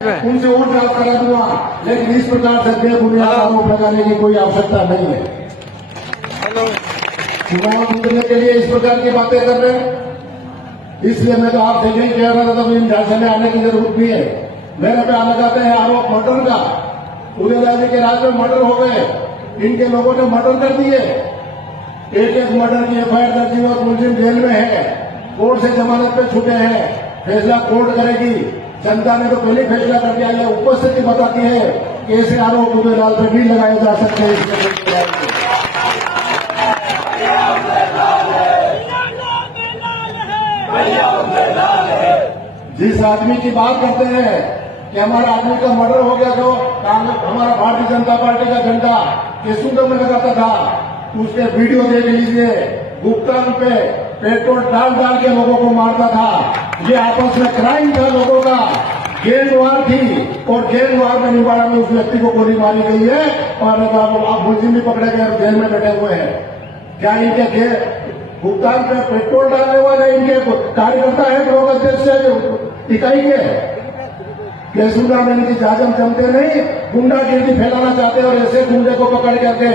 उनसे और बात करा दूंगा, लेकिन इस प्रकार से बेबुनियाद आरोप लगाने की कोई आवश्यकता नहीं है। चुनाव जीतने के लिए इस प्रकार की बातें कर रहे हैं, इसलिए मैं तो आपसे यही कह रहा था, तो इन झांसे में आने की जरूरत नहीं है। मेरे पे लगाते हैं आरोप मर्डर का। उदयलाल जी के राज में मर्डर हो गए, इनके लोगों ने मर्डर कर दिए, एक मर्डर की एफआईआर दर्ज हुई और मुलजिम जेल में है, कोर्ट से जमानत पे छूटे हैं। फैसला कोर्ट करेगी। जनता ने तो पहले फैसला कर दिया है। उपस्थिति बताती है कि ऐसे आरोप उदयलाल पर भी लगाए जा सकते हैं। जिस आदमी की बात करते हैं कि हमारा आदमी का मर्डर हो गया, तो हमारा भारतीय जनता पार्टी का झंडा केसुंडा में लगाता था, उसके वीडियो देख लीजिए। भुगतान पे पेट्रोल डाल डाल के लोगों को मारता था। ये आपस में क्राइम था, लोगों का गैंगवार थी, और गैंगवार में निवाड़ा में उस व्यक्ति को गोली मारी गई है और आप मुलजिम भी पकड़े गए और जेल में बैठे हुए हैं। क्या इनके भुगतान पे पेट्रोल डालने वाले इनके कार्यकर्ता है ब्लॉक अध्यक्ष इकाई के? केसुंडा में इनकी जाजम जमते नहीं, गुंडागिरी फैलाना चाहते हैं और ऐसे गुंडे को पकड़ करके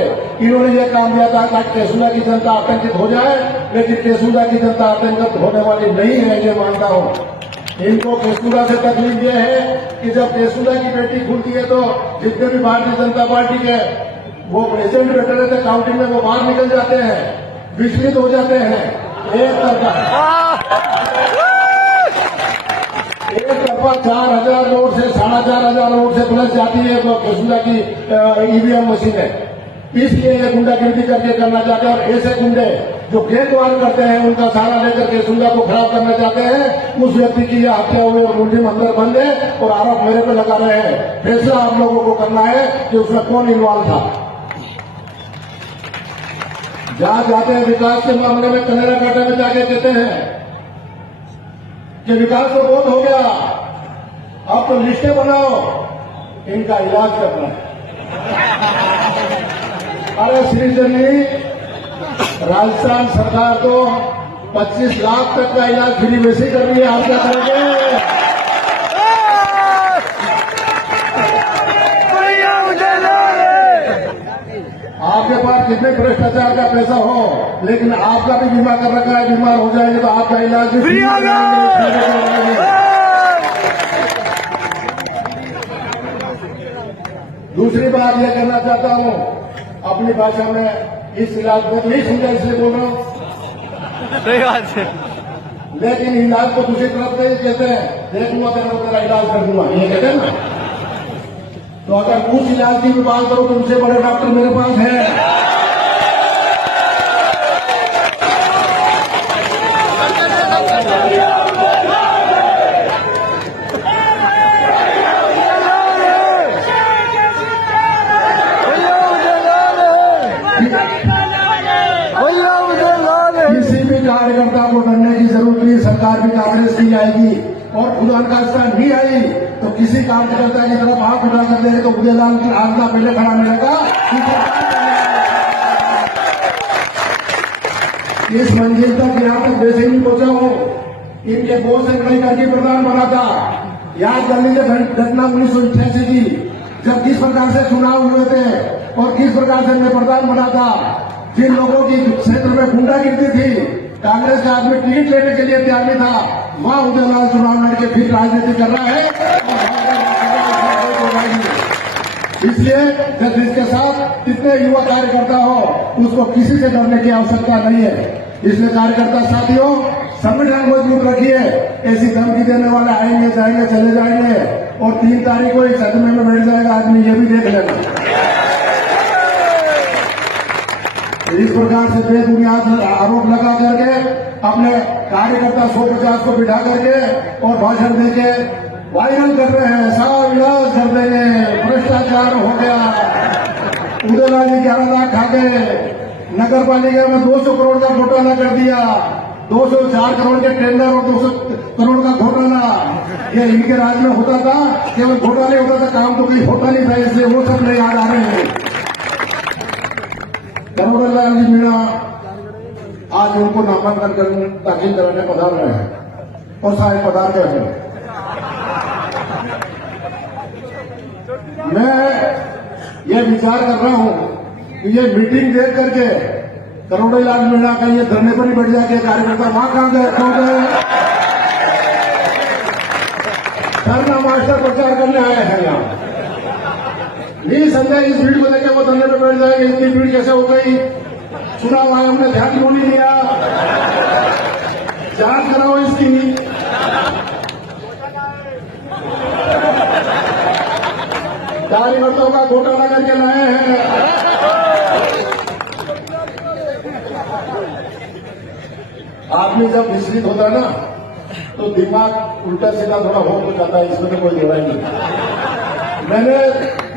इन्होंने ये काम दिया था कि केसुंडा की जनता आतंकित हो जाए, लेकिन केसुंडा की जनता आतंकित होने वाली नहीं है, ये मानता हूं। इनको केसुंडा से तकलीफ ये है कि जब केसुंडा की बेटी खुलती है तो जितने भी भारतीय जनता पार्टी के वो एजेंट बैठे रहते काउंटिंग में, वो बाहर निकल जाते हैं, विचलित हो जाते हैं। एक तरफा 4,000 नोट से 4,500 नोट से प्लस जाती है तो केसुंडा की ईवीएम मशीन है। इसलिए ये गुंडागिरी करके करना चाहते हैं, और ऐसे गुंडे जो गैंगवार करते हैं उनका सहारा लेकर केसुंडा को खराब करना चाहते हैं। उस व्यक्ति की यह हत्या हुई और मुलजिम अंदर बंद है और आरोप मेरे पे लगा रहे हैं। फैसला आप लोगों को करना है कि उसमें कौन इन्वॉल्व था। जहां जाते हैं विकास के मामले में कनेरा कांटे में जाके कहते हैं कि विकास तो बहुत हो गया, अब तो लिस्टें बनाओ, इनका इलाज करना है। अरे श्रीजनी, राजस्थान सरकार तो 25 लाख तक का इलाज फ्री वैसे कर रही है, आप क्या करेंगे? आपके पास कितने भ्रष्टाचार का पैसा हो, लेकिन आपका भी बीमा कर रखा है, बीमार हो जाएंगे तो आपका इलाज भी फ्री हो जाएगा। दूसरी बात यह कहना चाहता हूं अपनी भाषा में, इस इलाज को नहीं समझा इसलिए बोल रहा हूं, सही बात है, लेकिन इलाज को दूसरी तरफ नहीं कहते हैं, देखूंगा तेरा इलाज कर दूंगा, ये कहते हैं ना। तो अगर उस इलाज की भी बात करो तो उनसे बड़े डॉक्टर मेरे पास हैं। किसी भी कार्यकर्ता को डरने की जरूरत नहीं। सरकार भी कांग्रेस की आएगी और खुदा का नहीं आई तो किसी कार्यकर्ता की तरफ हाथ उठा कर देंगे तो उदयलाल की आज्ञा पहले खड़ा मिलेगा। इस मंजिल तक यहां तक वैसे ही नहीं पहुंचा हूं। इनके बहुत से कई करके प्रधान बना था। याद कर लीजिए घटना 1988 की, जब किस प्रकार से चुनाव हुए थे और किस प्रकार से मैं प्रधान बना था। जिन लोगों की क्षेत्र में गुंडागिरी थी, कांग्रेस का आदमी टिकट लेने के लिए तैयार नहीं था, वहां उदयलाल चुनाव लड़के फिर राजनीति कर रहा है। इसलिए जब इसके साथ कितने युवा कार्यकर्ता हो, उसको किसी से डरने की आवश्यकता नहीं है। इसलिए कार्यकर्ता साथियों, संगठन मजबूत रखिए। ऐसी धमकी देने वाले आएंगे जाएंगे चले जाएंगे और 3 तारीख को इस सदमे में बैठ जाएगा आदमी, ये भी देख लेना। इस प्रकार से बेबुनियाद आरोप लगा करके अपने कार्यकर्ता 150 को बिठा करके और भाषण देके वायरल कर रहे हैं, सब इलाज कर देंगे, भ्रष्टाचार हो गया, उदयलाल जी 11 लाख खा गए, नगर पालिका में 200 करोड़ का घोटाला कर दिया, 204 करोड़ के टेंडर और 200 करोड़ का घोटाला। ये इनके राज में होता था, केवल घोटाले होता था, काम तो कहीं होता नहीं था, इसलिए वो सब नहीं याद आ रहे हैं। करोड़लाल जी मीणा आज उनको नामांकन दाखिल कराने पधार रहे हैं और सारे पधार गए हैं। मैं ये विचार कर रहा हूं कि ये मीटिंग देख करके करोड़ों मीणा का ये धरने पर ही बैठ जाके कार्यकर्ता वहां कहां गए, क्यों गए? धरना मास्टर प्रचार करने आए हैं यहाँ। निसंदेह इस भीड़ को लेकर वो धरने पर बैठ जाएंगे। इतनी भीड़ कैसे हो गई? चुनाव आयोग ने ध्यान क्यों नहीं दिया? जांच कराओ इसकी। कार्यकर्ताओं का घोटाला करके लाए हैं। आदमी जब विचलित होता है ना तो दिमाग उल्टा सीधा थोड़ा हो जाता है, इसमें तो कोई जोड़ा ही नहीं। मैंने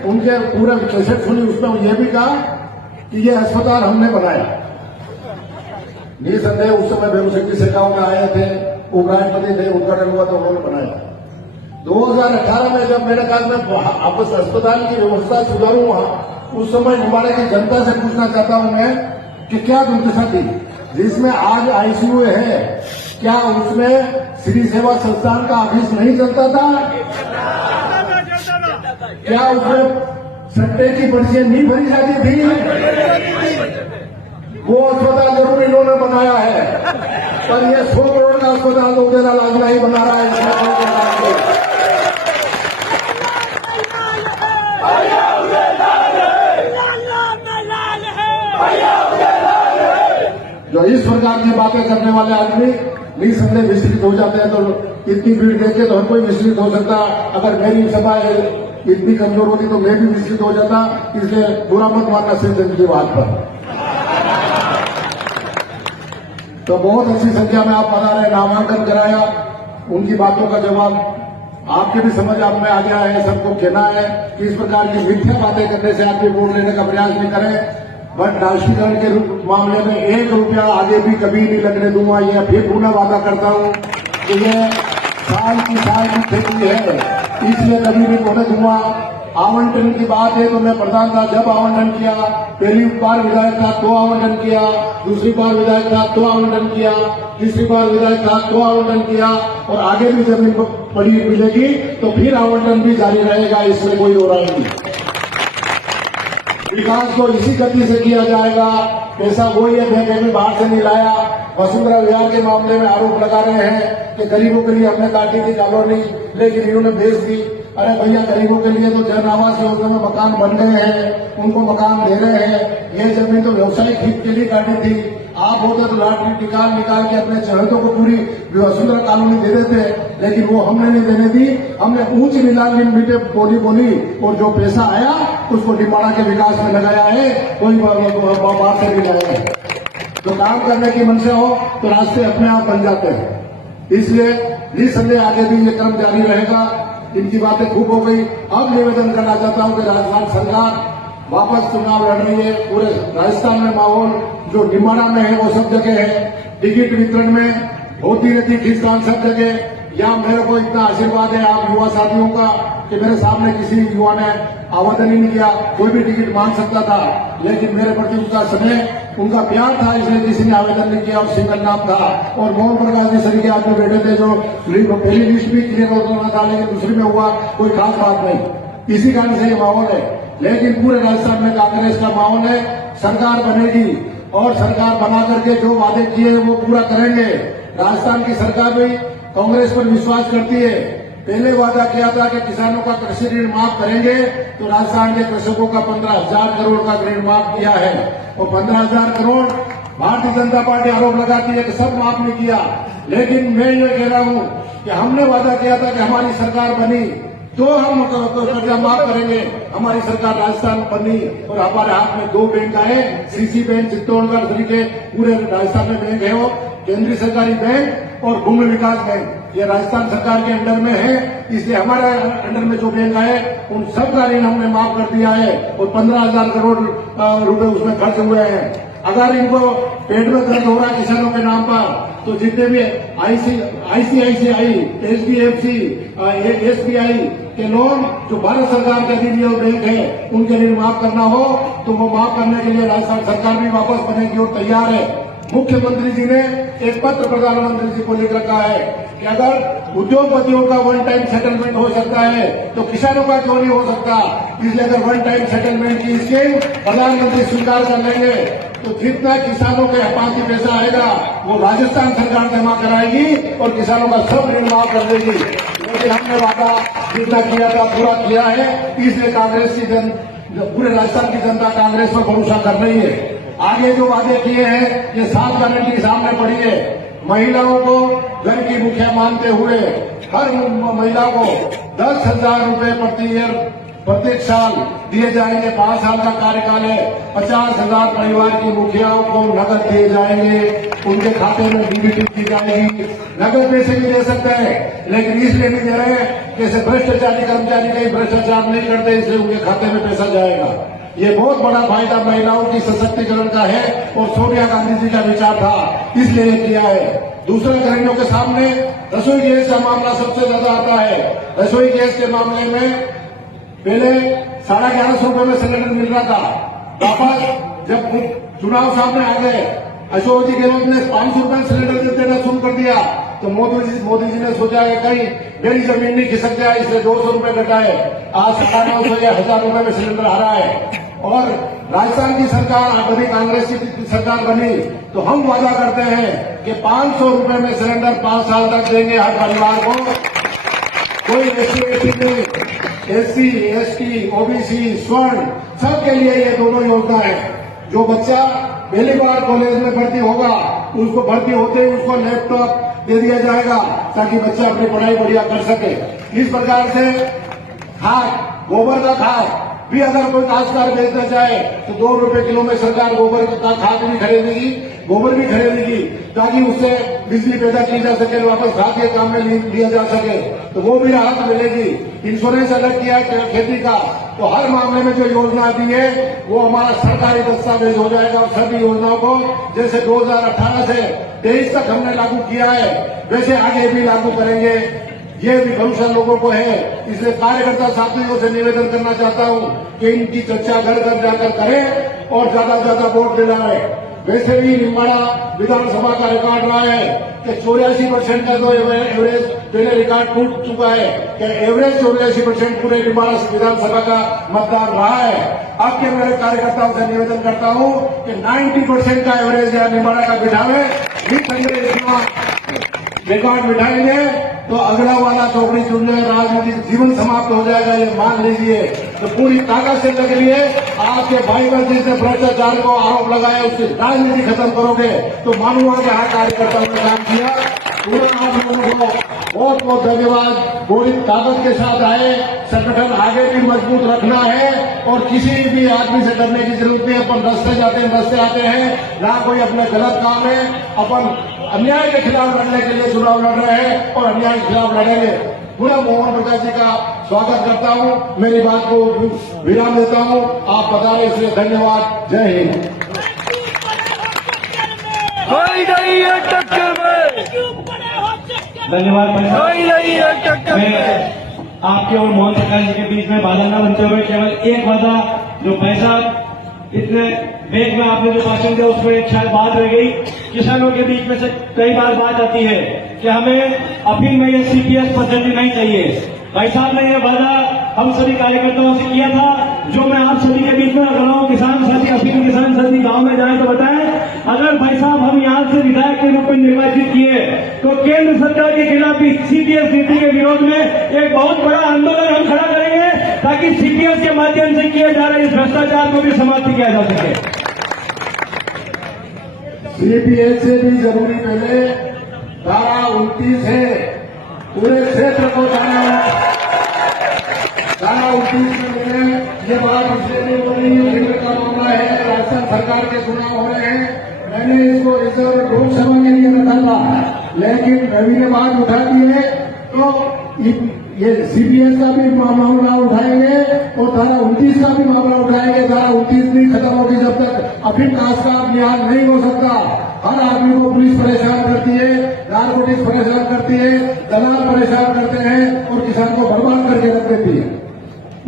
उनके पूरा विश्लेषण सुनी, उसमें ये भी कहा कि ये अस्पताल हमने बनाया। निसंदेह उस समय बेरोशक्ति सरकार में आए थे, उपराष्ट्रपति थे, उद्घाटन हुआ तो उन्होंने बनाया। 2018 में जब मैंने कहा मैं आपस अस्पताल की व्यवस्था सुधारूंगा, उस समय निमाड़े की जनता से पूछना चाहता हूं मैं कि क्या दुर्दशा थी जिसमें आज आईसीयू है? क्या उसमें श्री सेवा संस्थान का ऑफिस नहीं चलता था? क्या उसमें सट्टे की पर्चियां नहीं भरी जाती थी? वो अस्पताल जरूर इन्होंने बनाया है, पर ये 100 करोड़ का अस्पताल तो उदयलाल लाजला ही बना रहा है। जो इस प्रकार की बातें करने वाले आदमी निसंदेह विचलित हो जाते हैं, तो इतनी भीड़ देख के तो हर कोई विचलित हो सकता। अगर मेरी सभा इतनी कमजोर होती तो मैं भी विचलित हो जाता। इसलिए बुरा मत मानना सिर्फ इनकी बात पर। तो बहुत अच्छी संख्या में आप बता रहे, नामांकन कराया, उनकी बातों का जवाब आपके भी समझ आप में आ गया है। सबको कहना है कि इस प्रकार की मिथ्या बातें करने से आदमी वोट लेने का प्रयास नहीं करें। बट राष्ट्रीयकरण के मामले में 1 रुपया आगे भी कभी नहीं लगने दूंगा। ये फिर पुनः वादा करता हूं कि ये साल की खेती है, इसलिए कभी नहीं होने दूंगा। आवंटन की बात है तो मैं प्रधान था जब आवंटन किया, पहली बार विधायक था तो आवंटन किया, दूसरी बार विधायक था तो आवंटन किया, तीसरी बार विधायक था तो आवंटन किया, और आगे भी जमीन पड़ी मिलेगी तो फिर आवंटन भी जारी रहेगा। इसमें कोई हो रहा नहीं। विकास को इसी गति से किया जाएगा। पैसा वही है, बैंक में बाहर से नहीं लाया। वसुंधरा विहार के मामले में आरोप लगा रहे हैं कि गरीबों के लिए हमने काटी थी कॉलोनी, लेकिन इन्होंने बेच दी। अरे भैया, गरीबों के लिए तो जन आवास योजना में मकान बन गए हैं, उनको मकान दे रहे हैं। ये जमीन तो व्यवसायिक हित के लिए काटी थी। आप होते तो लाटरी निकाल के अपने चहेतों को पूरी वसुंधरा कॉलोनी दे देते, लेकिन वो हमने नहीं देने दी। हमने ऊंच नीलामी मीटे बोली और जो पैसा आया उसको निमाड़ा के विकास में लगाया है, कोई बात से नहीं लगाया है। तो काम करने की मंशा हो तो रास्ते अपने आप बन जाते हैं। इसलिए निसंदेह आगे भी ये क्रम जारी रहेगा। इनकी बातें खूब हो गई। अब निवेदन करना चाहता हूं कि राजस्थान सरकार वापस चुनाव लड़ रही है। पूरे राजस्थान में माहौल जो निमाड़ा में है वो सब जगह है। टिकट वितरण में होती रहती खींचतान सब जगह। या मेरे को इतना आशीर्वाद है आप युवा साथियों का कि मेरे सामने किसी युवा ने आवेदन ही नहीं किया। कोई भी टिकट मांग सकता था, लेकिन मेरे प्रति उनका स्नेह, उनका प्यार था, इसलिए किसी ने आवेदन नहीं किया और सिंगल नाम था। और मोहन प्रकाश जी सरी के आदमी बैठे थे जो पहली लिस्ट भी क्लियर होना था, लेकिन दूसरी में हुआ, कोई खास बात नहीं। इसी कारण से ये माहौल है। लेकिन पूरे राजस्थान में कांग्रेस का माहौल है। सरकार बनेगी और सरकार बना करके जो वादे किए वो पूरा करेंगे। राजस्थान की सरकार भी कांग्रेस पर विश्वास करती है। पहले वादा किया था कि किसानों का कृषि ऋण माफ करेंगे, तो राजस्थान के कृषकों का 15,000 करोड़ का ऋण माफ किया है। और 15,000 करोड़ भारतीय जनता पार्टी आरोप लगाती है कि सब माफ नहीं किया। लेकिन मैं ये कह रहा हूं कि हमने वादा किया था कि हमारी सरकार बनी तो हम कर्जा माफ करेंगे। हमारी सरकार राजस्थान बनी और हमारे हाथ में 2 बैंक आए, सीसी बैंक चित्तौड़गढ़ के पूरे राजस्थान में बैंक है, वो केंद्रीय सरकारी बैंक और भूमि विकास बैंक, ये राजस्थान सरकार के अंडर में है। इसलिए हमारे अंडर में जो बैंक आए उन सब का ऋण हमने माफ कर दिया है और 15,000 करोड़ रुपए उसमें खर्च हुए हैं। अगर इनको पेट में दर्द हो रहा है किसानों के नाम पर, तो जितने भी आईसीआईसीआई, एचडीएफसी, एसबीआई के लोन जो भारत सरकार के अधिनियम बैंक है, उनके ऋण माफ करना हो तो वो माफ करने के लिए राजस्थान सरकार भी वापस बनने की ओर तैयार है। मुख्यमंत्री जी ने एक पत्र प्रधानमंत्री जी को लिख रखा है कि अगर उद्योगपतियों का वन टाइम सेटलमेंट हो सकता है तो किसानों का क्यों नहीं हो सकता। इसलिए अगर वन टाइम सेटलमेंट की स्कीम प्रधानमंत्री स्वीकार कर लेंगे तो जितना किसानों के पास पैसा आएगा वो राजस्थान सरकार जमा कराएगी और किसानों का सब ऋण माफ कर देगी। लेकिन हमने वादा जितना किया था पूरा किया है, इसलिए कांग्रेस की पूरे राजस्थान की जनता कांग्रेस पर भरोसा कर रही है। आगे जो वादे किए हैं ये 7 गारंटी सामने पड़ी है। महिलाओं को घर की मुखिया मानते हुए हर महिला को 10,000 रुपए प्रत्येक साल दिए जाएंगे। 5 साल का कार्यकाल है। 50,000 परिवार की मुखियाओं को नगद दिए जाएंगे, उनके खाते में डीबीटी की जाएगी। नगद पैसे भी दे सकते हैं लेकिन इसलिए नहीं दे रहे कि ऐसे भ्रष्टाचारी कर्मचारी कहीं भ्रष्टाचार नहीं करते, इसलिए उनके खाते में पैसा जाएगा। ये बहुत बड़ा फायदा महिलाओं की सशक्तिकरण का है और सोनिया गांधी जी का विचार था, इसलिए ये किया है। दूसरे गृहिणियों के सामने रसोई गैस का मामला सबसे ज्यादा आता है। रसोई गैस के मामले में पहले 1150 रुपए में सिलेंडर मिल रहा था। वापस जब चुनाव सामने आ गए, अशोक जी गहलोत ने 500 रुपए सिलेंडर देना शुरू कर दिया तो मोदी जी ने सोचा है कहीं मेरी जमीन नहीं खिसक जाए, इसलिए 200 रुपए घटाए। आज 950 या 1000 रुपए में सिलेंडर आ रहा है। और राजस्थान की सरकार बनी, कांग्रेस की सरकार बनी तो हम वादा करते हैं कि 500 रुपए में सिलेंडर 5 साल तक देंगे हर परिवार को। कोई एससी, एसटी, ओबीसी, स्वर्ण सबके लिए ये दोनों योजना है। जो बच्चा पहली बार कॉलेज में भर्ती होगा उसको भर्ती होते ही उसको लैपटॉप दे दिया जाएगा ताकि बच्चा अपनी पढ़ाई बढ़िया कर सके। इस प्रकार से खाद, गोबर का खाद भी अगर कोई काश्तकार बेचना चाहे तो 2 रुपए किलो में सरकार गोबर का खाद भी खरीदेगी, गोबर भी खरीदेगी ताकि उससे बिजली पैदा की जा सके, वापस खाद के काम में लिया जा सके, तो वो भी राहत मिलेगी। इंश्योरेंस अलग किया है खेती का, तो हर मामले में जो योजना आती है वो हमारा सरकारी दस्तावेज हो जाएगा और सभी योजनाओं को जैसे 2018 से 23 तक हमने लागू किया है वैसे आगे भी लागू करेंगे। ये भी भरोसा लोगों को है। इसलिए कार्यकर्ता साथियों से निवेदन करना चाहता हूं कि इनकी चर्चा घर घर जाकर करें और ज्यादा से ज्यादा वोट दिलाएं। वैसे भी निम्बाड़ा विधानसभा का रिकॉर्ड रहा है कि 84% का तो एवरेज पहले रिकॉर्ड टूट चुका है कि एवरेज 84% पूरे निम्बाड़ा विधानसभा का मतदान रहा है। अब के मेरे कार्यकर्ताओं से निवेदन करता हूं कि 90% का एवरेज यहाँ निम्बाड़ा का बिठावे, रिकॉर्ड बिठाएंगे तो अगला वाला चौकड़ी चुन जाए, राजनीतिक जीवन समाप्त हो जाएगा, ये मान लीजिए। तो पूरी ताकत से लग लिए आपके भाई बहन जिसने भ्रष्टाचार को आरोप लगाया उसकी राजनीति खत्म करोगे तो मानूंगा कि हाँ कार्यकर्ताओं ने काम किया। पूरे आप लोगों को बहुत बहुत धन्यवाद। पूरी ताकत के साथ आए, संगठन आगे भी मजबूत रखना है और किसी भी आदमी से डरने की जरूरत नहीं। अपन रास्ते जाते हैं, रास्ते आते हैं, ना कोई अपने गलत काम है। अपन अन्याय के खिलाफ लड़ने के लिए चुनाव लड़ रहे हैं और अन्याय के खिलाफ लड़ेंगे। पूरा मोहन प्रकाश जी का स्वागत करता हूं, मेरी बात को विराम देता हूं। आप बता रहे इसलिए धन्यवाद। जय हिंद। धन्यवाद आपके और मोहन प्रकाश जी के बीच में बाधा न बनते हुए केवल एक वादा, जो पैसा इतने वेग में आपने जो भाषण दिया उसमें एक शायद बात रह गई। किसानों के बीच में से कई बार बात आती है कि हमें अफीम में ये सीपीएस पद्धति नहीं चाहिए। भाई साहब ने यह वादा हम सभी कार्यकर्ताओं से किया था, जो मैं आप सभी के बीच में कर रहा हूँ। किसान साथी, अफीम किसान साथी गांव में जाए तो बताएं, अगर भाई साहब हम यहाँ से विधायक के रूप में निर्वाचित किए तो केंद्र सरकार के खिलाफ सीपीएस नीति के विरोध में एक बहुत बड़ा आंदोलन हम खड़ा करेंगे ताकि सीपीएस के माध्यम से किए जा रहे इस भ्रष्टाचार को भी समाप्त किया जा सके। सीपीएस से भी जरूरी पहले धारा 29 है, पूरे क्षेत्र को धारा 29 में ये बात इसलिए नहीं बोली, केंद्र का मामला है, राजस्थान सरकार के चुनाव हो रहे हैं। मैंने इसको रिजर्व लोकसभा के लिए रखा था, लेकिन रवि ने बात उठा दी है तो ये सीपीएस का भी मामला उठाएंगे और धारा 29 का भी मामला उठाएंगे। धारा 29 नहीं खत्म होगी जब तक अफीम कास्ट का न्याय नहीं हो सकता। हर आदमी को पुलिस परेशान करती है, नारकोटिक्स परेशान करती है, दलाल परेशान करते हैं और किसान को बर्बाद करके रख देती है।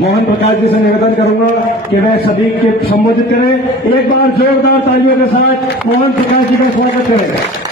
मोहन प्रकाश जी से निवेदन करूंगा कि वे सभी के संबोधित करें। एक बार जोरदार तालियों के साथ मोहन प्रकाश जी का स्वागत करें।